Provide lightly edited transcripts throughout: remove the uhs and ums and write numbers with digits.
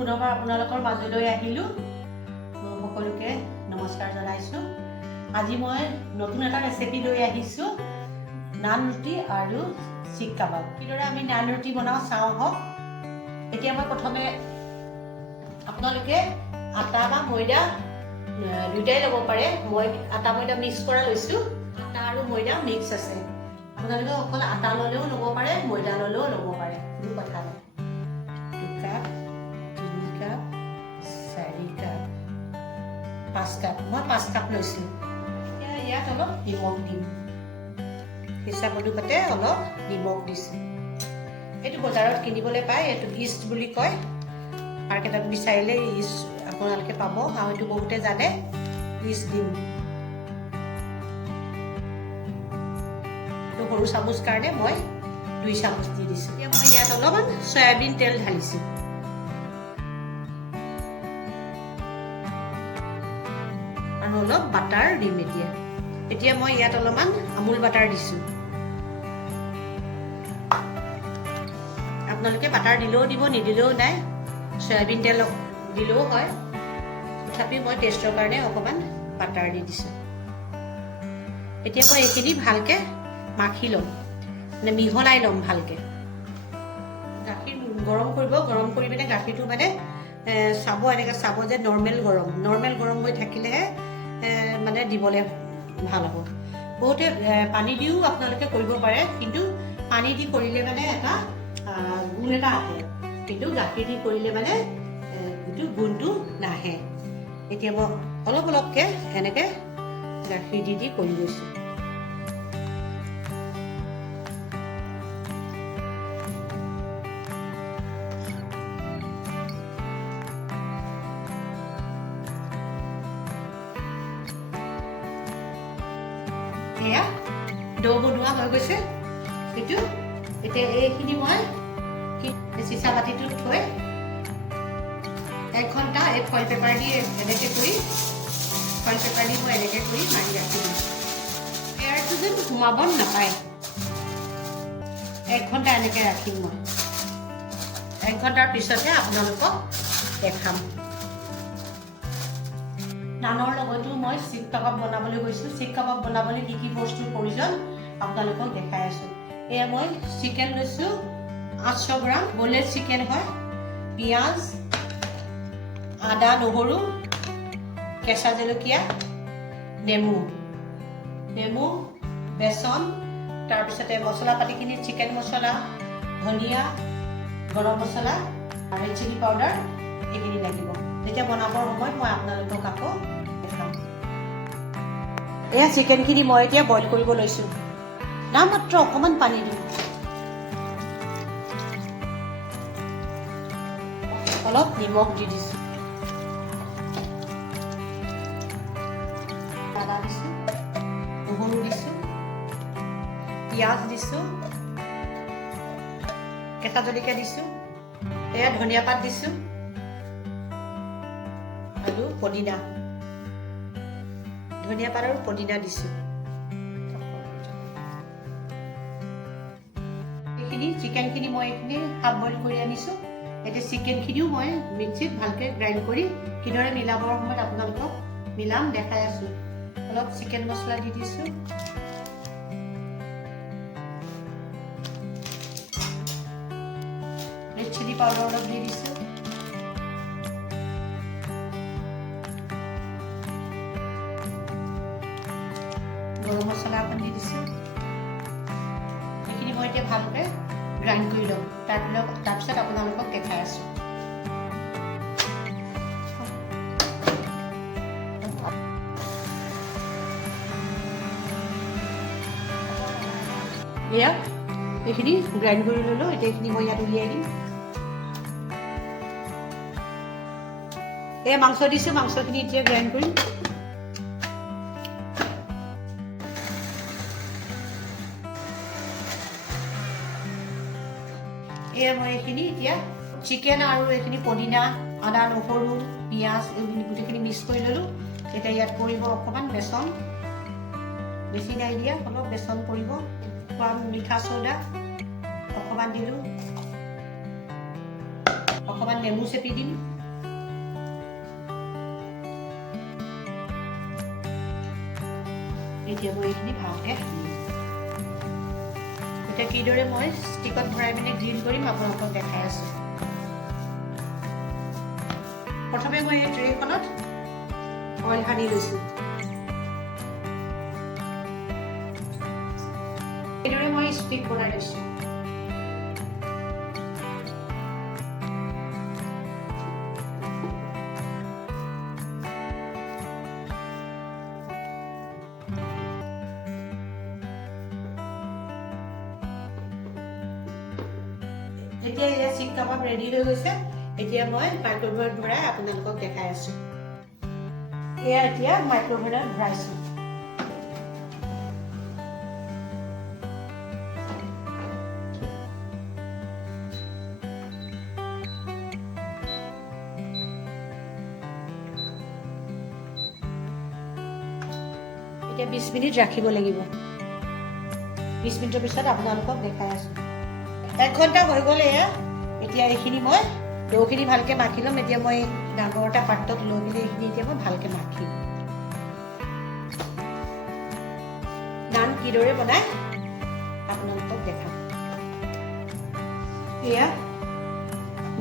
পুনৰবাৰ আপোনালোকৰ মাজলৈ আহিলোঁ। সকলোকে নমস্কাৰ জনাইছোঁ। আজি মই নতুন এটা ৰেচিপি লৈ আহিছোঁ, নান ৰুটি আৰু চিক কাবাব। কিদৰে আমি নান ৰুটি বনাওঁ চাওঁ আহক। এতিয়া মই প্ৰথমে আপোনালোকে আটা বা ময়দা দুইটাই ল'ব পাৰে। মই আটা ময়দা মিক্স কৰা লৈছোঁ। আটা আৰু ময়দা মিক্স আছে। আপোনালোকে অকল আটা ল'লেও ল'ব পাৰে, ময়দা ল'লেও ল'ব পাৰে, কোনো কথা নাই। 2 কাপ, 3 কাপ, 4 কাপ, 5 কাপ। মই 5 কাপ লৈছোঁ। এতিয়া ইয়াত অলপ নিমখ দিম। হিচাপ অনুপাতে অলপ নিমখ দিছোঁ। এইটো বজাৰত কিনিবলৈ পায়, এইটো ইষ্ট বুলি কয়। মাৰ্কেটত বিচাৰিলে ইষ্ট আপোনালোকে পাব, আৰু এইটো বহুতে জানে। ইষ্ট দিম। সৰু চামুচ কাৰণে মই 2 চামুচ দি দিছোঁ। এতিয়া মই ইয়াত অলপমান চয়াবিন তেল ঢালিছোঁ। আৰু অলপ বাটাৰ দিম এতিয়া। এতিয়া মই ইয়াত অলপমান আমুল বাটাৰ দিছোঁ। আপোনালোকে বাটাৰ দিলেও দিব, নিদিলেও নাই। চয়াবিন তেল দিলেও হয়। তথাপি মই টেষ্টৰ কাৰণে অকণমান বাটাৰ দি দিছোঁ। এতিয়া মই এইখিনি ভালকৈ মাখি ল'ম, মানে মিহলাই ল'ম ভালকৈ। গাখীৰ গৰম কৰিব, গৰম কৰি পিনে গাখীৰটো মানে চাব, এনেকৈ চাব যে নৰ্মেল গৰম হৈ থাকিলেহে মানে দিবলৈ ভাল হ'ব। বহুতে পানী দিও আপোনালোকে কৰিব পাৰে, কিন্তু পানী দি কৰিলে মানে এটা গুণ এটা আহে, কিন্তু গাখীৰ দি কৰিলে মানে এইটো গুণটো নাহে। এতিয়া মই অলপ অলপকৈ এনেকৈ গাখীৰ দি কৰি গৈছোঁ। এয়া ডো বনোৱা হৈ গৈছে। এইটো এতিয়া এইখিনি মই চিচা বাতিটোত থৈ 1 ঘণ্টা এই ফইল পেপাৰ দি এনেকৈ কৰি মই এনেকৈ কৰি মাৰি ৰাখিম। এয়াৰটো যেন সোমাব নাপায়। 1 ঘণ্টা এনেকৈ ৰাখিম মই। 1 ঘণ্টাৰ পিছতহে আপোনালোকক দেখাম। নানৰ লগতো মই চিক কাবাব বনাবলৈ গৈছোঁ। চিক কাবাব বনাবলৈ কি কি বস্তুৰ প্ৰয়োজন আপোনালোকক দেখাই আছোঁ। এয়া মই চিকেন লৈছোঁ 800 গ্ৰাম, বলেট চিকেন হয়। পিঁয়াজ, আদা, নহৰু, কেঁচা জলকীয়া, নেমু, বেচন, তাৰপিছতে মছলা পাতিখিনি চিকেন মছলা, ধনিয়া, গৰম মছলা, ৰেড চিলি পাউডাৰ, এইখিনি লাগিব। যেতিয়া বনাবৰ সময়ত মই আপোনালোকক আকৌ দেখাম। এয়া চিকেনখিনি মই এতিয়া বইল কৰিব লৈছোঁ। মাত্ৰ অকণমান পানী দিম। অলপ নিমখ দি দিছোঁ। আদা দিছোঁ, নহৰু দিছোঁ, পিঁয়াজ দিছোঁ, কেঁচা জলকীয়া দিছোঁ, এয়া ধনিয়া পাত দিছোঁ আৰু পদিনা। ধনিয়া পাত আৰু পদিনা দিছোঁ। এইখিনি চিকেনখিনি মই এইখিনি হাফ বইল কৰি আনিছোঁ। এতিয়া চিকেনখিনিও মই মিক্সিত ভালকৈ গ্ৰাইণ্ড কৰি কিদৰে মিলাবৰ সময়ত আপোনালোকক মিলাম দেখাই আছোঁ। অলপ চিকেন মছলা দি দিছোঁ। ৰেড চিলি পাউডাৰ অলপ দি দিছোঁ। গৰম মছলা অকণ দি দিছোঁ। এইখিনি মই এতিয়া ভালকৈ গ্ৰাইণ্ড কৰি ল'ম। তাৰপিছত আপোনালোকক দেখাই আছোঁ। এয়া এইখিনি গ্ৰাইণ্ড কৰি ল'লোঁ। এতিয়া এইখিনি মই ইয়াত উলিয়াই দিম। এয়া মাংস দিছোঁ, মাংসখিনি এতিয়া গ্ৰাইণ্ড কৰিম। এয়া মই এইখিনি এতিয়া চিকেন আৰু এইখিনি পদিনা, আদা, নহৰু, পিঁয়াজ এইখিনি গোটেইখিনি মিক্স কৰি ল'লোঁ। এতিয়া ইয়াত পৰিব অকণমান বেচন, বেছি নাই দিয়া, অলপ বেচন পৰিব। মিঠা চ'দা অকণমান দিলোঁ, অকণমান নেমু চেপি দিম। এতিয়া মই এইখিনি ভালকৈ সানিম। এতিয়া কিদৰে মই ষ্টিকত ভৰাই পিনে গ্ৰিল কৰিম আপোনালোকক দেখাই আছোঁ। প্ৰথমে মই এই ট্ৰেখনত অইল সানি লৈছোঁ। এইদৰে মই ষ্টিক বনাই লৈছোঁ। এতিয়া এয়া চিক কাবাব ৰেডি হৈ গৈছে। এতিয়া মই মাইক্ৰ'ৱেভত ভৰাই আপোনালোকক দেখাই আছোঁ। এয়া এতিয়া মাইক্ৰ'ৱেভত ভৰাইছোঁ। এতিয়া 20 মিনিট ৰাখিব লাগিব। 20 মিনিটৰ পিছত আপোনালোকক দেখাই আছোঁ। 1 ঘণ্টা হৈ গ'ল এয়া। এতিয়া এইখিনি মই ডৌখিনি ভালকৈ মাখি ল'ম। এতিয়া মই ডাঙৰ এটা পাত্ৰত লৈ পিনে এইখিনি এতিয়া মই ভালকৈ মাখিম। নান কিদৰে বনাই আপোনালোকক দেখাম। এয়া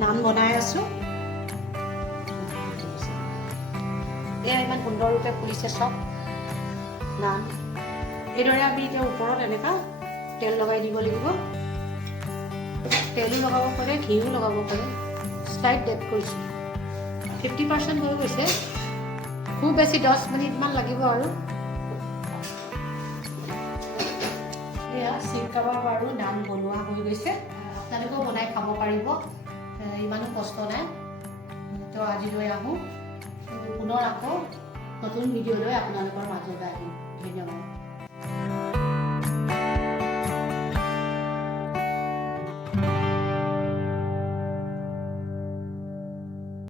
নান বনাই আছোঁ। এয়া ইমান সুন্দৰৰূপে ফুলিছে চব নান। এইদৰে আমি এতিয়া ওপৰত এনেকুৱা তেল লগাই দিব লাগিব। তেলো লগাব পাৰে, ঘিও লগাব পাৰে। স্লাইড ডেপ কৰিছোঁ। 50% হৈ গৈছে। খুব বেছি 10 মিনিটমান লাগিব আৰু। এয়া চিক কাবাব আৰু নান বনোৱা হৈ গৈছে। আপোনালোকেও বনাই খাব পাৰিব, ইমানো কষ্ট নাই। তো আজিলৈ আহোঁ, পুনৰ আকৌ নতুন ভিডিঅ' লৈ আপোনালোকৰ মাজলৈ আহিম। ধন্যবাদ।